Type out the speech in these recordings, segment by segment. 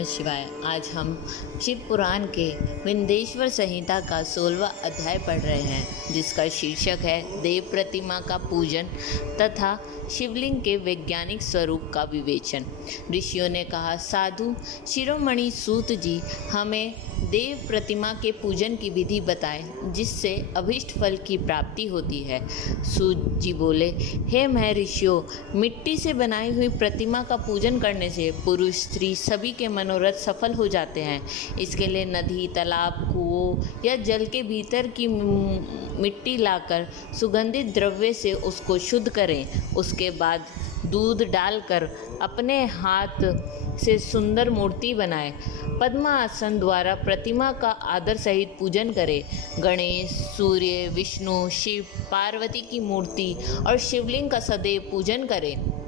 नमः शिवाय। आज हम शिव पुराण के विंध्येश्वर संहिता का 16वां अध्याय पढ़ रहे हैं, जिसका शीर्षक है देव प्रतिमा का पूजन तथा शिवलिंग के वैज्ञानिक स्वरूप का विवेचन। ऋषियों ने कहा, साधु शिरोमणि सूत जी हमें देव प्रतिमा के पूजन की विधि बताएं, जिससे अभीष्ट फल की प्राप्ति होती है। सूत जी बोले, हे महर्षियों, मिट्टी से बनाई हुई प्रतिमा का पूजन करने से पुरुष स्त्री सभी के मनोरथ सफल हो जाते हैं। इसके लिए नदी, तालाब, कुओं या जल के भीतर की मिट्टी लाकर सुगंधित द्रव्य से उसको शुद्ध करें। उसके बाद दूध डालकर अपने हाथ से सुंदर मूर्ति बनाएं। पद्मासन द्वारा प्रतिमा का आदर सहित पूजन करें। गणेश, सूर्य, विष्णु, शिव, पार्वती की मूर्ति और शिवलिंग का सदैव पूजन करें।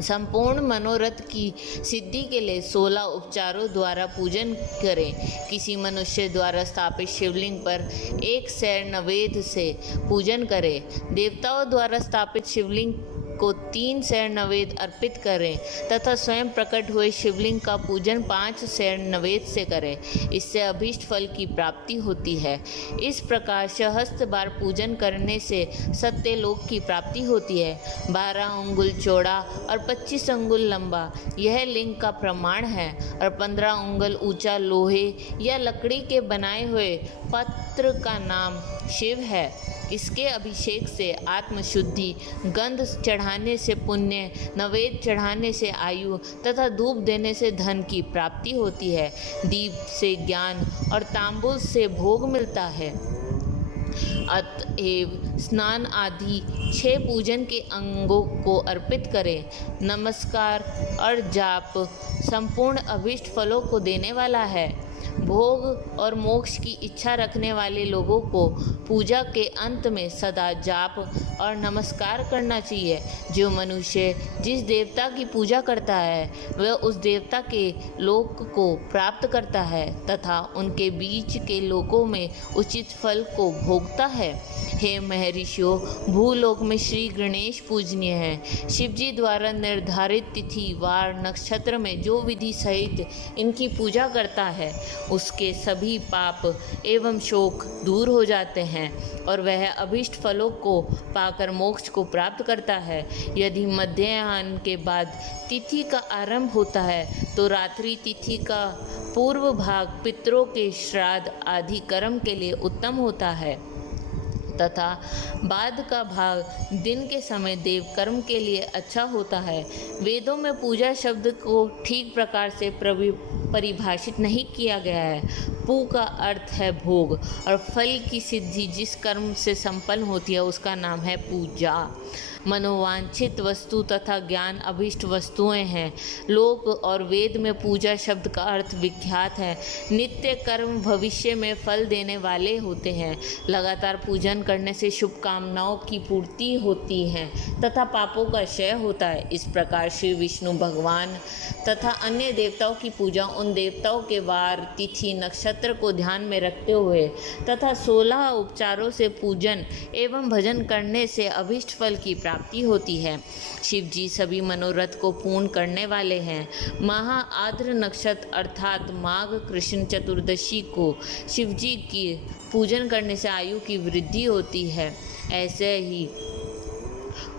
संपूर्ण मनोरथ की सिद्धि के लिए 16 उपचारों द्वारा पूजन करें। किसी मनुष्य द्वारा स्थापित शिवलिंग पर 1 सैर नैवेद्य से पूजन करें। देवताओं द्वारा स्थापित शिवलिंग को 3 सैर नैवेद्य अर्पित करें तथा स्वयं प्रकट हुए शिवलिंग का पूजन 5 सैर नैवेद्य से करें। इससे अभीष्ट फल की प्राप्ति होती है। इस प्रकार सहस्त्र बार पूजन करने से सत्यलोक की प्राप्ति होती है। 12 अंगुल चौड़ा और 25 अंगुल लंबा यह लिंग का प्रमाण है और 15 अंगुल ऊंचा लोहे या लकड़ी के बनाए हुए पत्र का नाम शिव है। इसके अभिषेक से आत्मशुद्धि, गंध चढ़ाने से पुण्य, नैवेद्य चढ़ाने से आयु तथा धूप देने से धन की प्राप्ति होती है। दीप से ज्ञान और तांबूल से भोग मिलता है। अतएव स्नान आदि 6 पूजन के अंगों को अर्पित करें। नमस्कार और जाप संपूर्ण अभीष्ट फलों को देने वाला है। भोग और मोक्ष की इच्छा रखने वाले लोगों को पूजा के अंत में सदा जाप और नमस्कार करना चाहिए। जो मनुष्य जिस देवता की पूजा करता है वह उस देवता के लोक को प्राप्त करता है तथा उनके बीच के लोकों में उचित फल को भोगता है। हे महर्षियों, भूलोक में श्री गणेश पूजनीय हैं। शिवजी द्वारा निर्धारित तिथि, वार, नक्षत्र में जो विधि सहित इनकी पूजा करता है उसके सभी पाप एवं शोक दूर हो जाते हैं और वह अभीष्ट फलों को पाकर मोक्ष को प्राप्त करता है। यदि मध्याह्न के बाद तिथि का आरंभ होता है तो रात्रि तिथि का पूर्व भाग पितरों के श्राद्ध आदि कर्म के लिए उत्तम होता है तथा बाद का भाग दिन के समय देव कर्म के लिए अच्छा होता है। वेदों में पूजा शब्द को ठीक प्रकार से परिभाषित नहीं किया गया है। पू का अर्थ है भोग और फल की सिद्धि जिस कर्म से संपन्न होती है उसका नाम है पूजा। मनोवांछित वस्तु तथा ज्ञान अभीष्ट वस्तुएं हैं। लोक और वेद में पूजा शब्द का अर्थ विख्यात है। नित्य कर्म भविष्य में फल देने वाले होते हैं। लगातार पूजन करने से शुभ कामनाओं की पूर्ति होती है तथा पापों का क्षय होता है। इस प्रकार श्री विष्णु भगवान तथा अन्य देवताओं की पूजा उन देवताओं के वार, तिथि, नक्षत्र को ध्यान में रखते हुए तथा 16 उपचारों से पूजन एवं भजन करने से अभीष्ट फल की प्राप्ति होती है। शिव जी सभी मनोरथ को पूर्ण करने वाले हैं। महा आद्र नक्षत्र अर्थात माघ कृष्ण चतुर्दशी को शिव जी की पूजन करने से आयु की वृद्धि होती है। ऐसे ही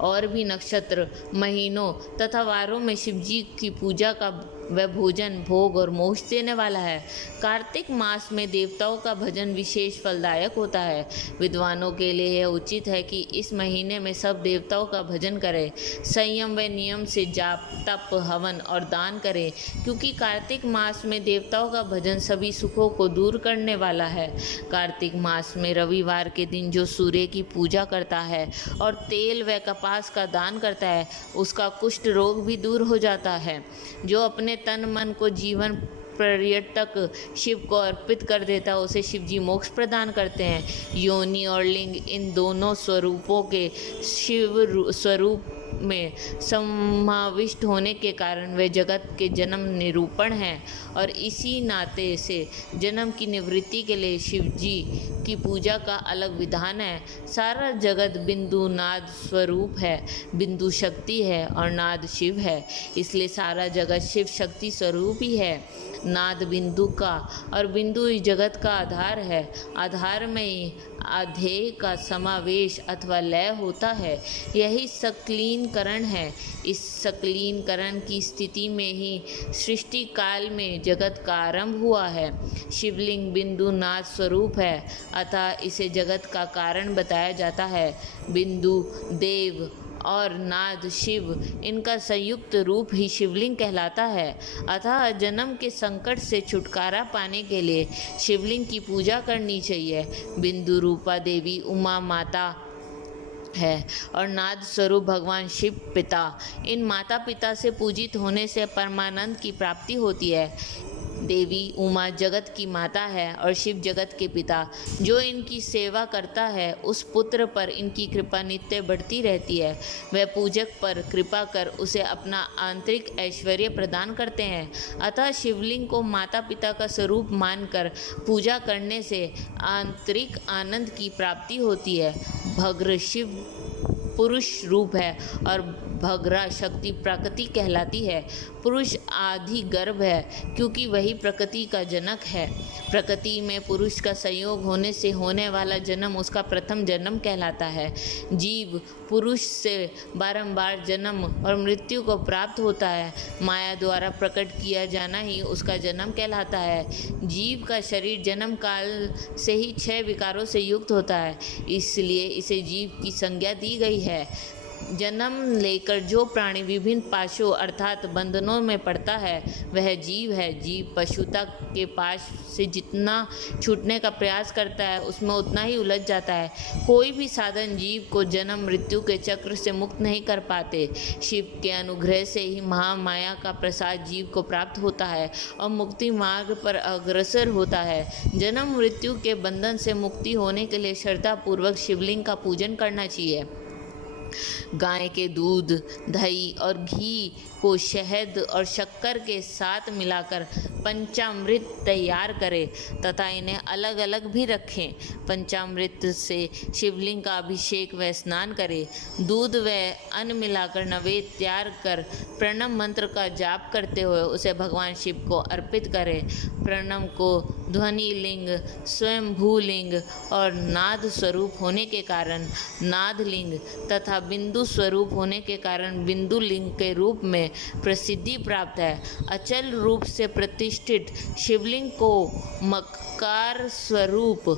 और भी नक्षत्र, महीनों तथा वारों में शिवजी की पूजा का वह भोजन, भोग और मोक्ष देने वाला है। कार्तिक मास में देवताओं का भजन विशेष फलदायक होता है। विद्वानों के लिए यह उचित है कि इस महीने में सब देवताओं का भजन करें। संयम व नियम से जाप, तप, हवन और दान करें, क्योंकि कार्तिक मास में देवताओं का भजन सभी सुखों को दूर करने वाला है। कार्तिक मास में रविवार के दिन जो सूर्य की पूजा करता है और तेल व कपास का दान करता है उसका कुष्ठ रोग भी दूर हो जाता है। जो अपने तन मन को जीवन पर्यटक शिव को अर्पित कर देता है उसे शिवजी मोक्ष प्रदान करते हैं। योनि और लिंग इन दोनों स्वरूपों के शिव स्वरूप में समाविष्ट होने के कारण वे जगत के जन्म निरूपण हैं और इसी नाते से जन्म की निवृत्ति के लिए शिव जी की पूजा का अलग विधान है। सारा जगत बिंदु नाद स्वरूप है, बिंदु शक्ति है और नाद शिव है, इसलिए सारा जगत शिव शक्ति स्वरूप ही है। नाद बिंदु का और बिंदु इस जगत का आधार है। आधार में ही अध्यय का समावेश अथवा लय होता है, यही सकलीनकरण है। इस सकलीनकरण की स्थिति में ही सृष्टि काल में जगत का आरंभ हुआ है। शिवलिंग बिंदु नाद स्वरूप है, अतः इसे जगत का कारण बताया जाता है। बिंदु देव और नाद शिव, इनका संयुक्त रूप ही शिवलिंग कहलाता है। अतः जन्म के संकट से छुटकारा पाने के लिए शिवलिंग की पूजा करनी चाहिए। बिंदु रूपा देवी उमा माता है और नाद स्वरूप भगवान शिव पिता। इन माता पिता से पूजित होने से परमानंद की प्राप्ति होती है। देवी उमा जगत की माता है और शिव जगत के पिता। जो इनकी सेवा करता है उस पुत्र पर इनकी कृपा नित्य बढ़ती रहती है। वह पूजक पर कृपा कर उसे अपना आंतरिक ऐश्वर्य प्रदान करते हैं। अतः शिवलिंग को माता पिता का स्वरूप मानकर पूजा करने से आंतरिक आनंद की प्राप्ति होती है। भद्र शिव पुरुष रूप है और भद्रा शक्ति प्रकृति कहलाती है। पुरुष आदि गर्भ है क्योंकि वही प्रकृति का जनक है। प्रकृति में पुरुष का संयोग होने से होने वाला जन्म उसका प्रथम जन्म कहलाता है। जीव पुरुष से बारंबार जन्म और मृत्यु को प्राप्त होता है। माया द्वारा प्रकट किया जाना ही उसका जन्म कहलाता है। जीव का शरीर जन्म काल से ही 6 विकारों से युक्त होता है, इसलिए इसे जीव की संज्ञा दी गई है। जन्म लेकर जो प्राणी विभिन्न पाशों अर्थात बंधनों में पड़ता है वह जीव है। जीव पशुता के पाश से जितना छूटने का प्रयास करता है उसमें उतना ही उलझ जाता है। कोई भी साधन जीव को जन्म मृत्यु के चक्र से मुक्त नहीं कर पाते। शिव के अनुग्रह से ही महामाया का प्रसाद जीव को प्राप्त होता है और मुक्ति मार्ग पर अग्रसर होता है। जन्म मृत्यु के बंधन से मुक्ति होने के लिए श्रद्धापूर्वक शिवलिंग का पूजन करना चाहिए। गाय के दूध, दही और घी को शहद और शक्कर के साथ मिलाकर पंचामृत तैयार करें तथा इन्हें अलग अलग भी रखें। पंचामृत से शिवलिंग का अभिषेक व स्नान करें। दूध व अन्न मिलाकर नैवेद्य तैयार कर प्रणव मंत्र का जाप करते हुए उसे भगवान शिव को अर्पित करें। प्रणव को ध्वनि लिंग, स्वयंभू लिंग और नाद स्वरूप होने के कारण नाद लिंग तथा बिंदु स्वरूप होने के कारण बिंदु लिंग के रूप में प्रसिद्धि प्राप्त है। अचल रूप से प्रतिष्ठित शिवलिंग को मकार स्वरूप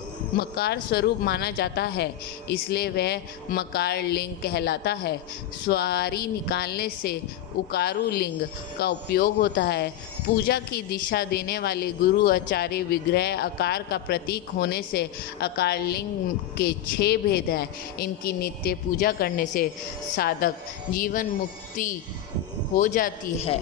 माना जाता है, इसलिए वह मकार लिंग कहलाता है। स्वारी निकालने से उकारु लिंग का उपयोग होता है। पूजा की दिशा देने वाले गुरु आचार्य विग्रह आकार का प्रतीक होने से आकार लिंग के 6 भेद हैं। इनकी नित्य पूजा करने से साधक जीवन मुक्ति हो जाती है।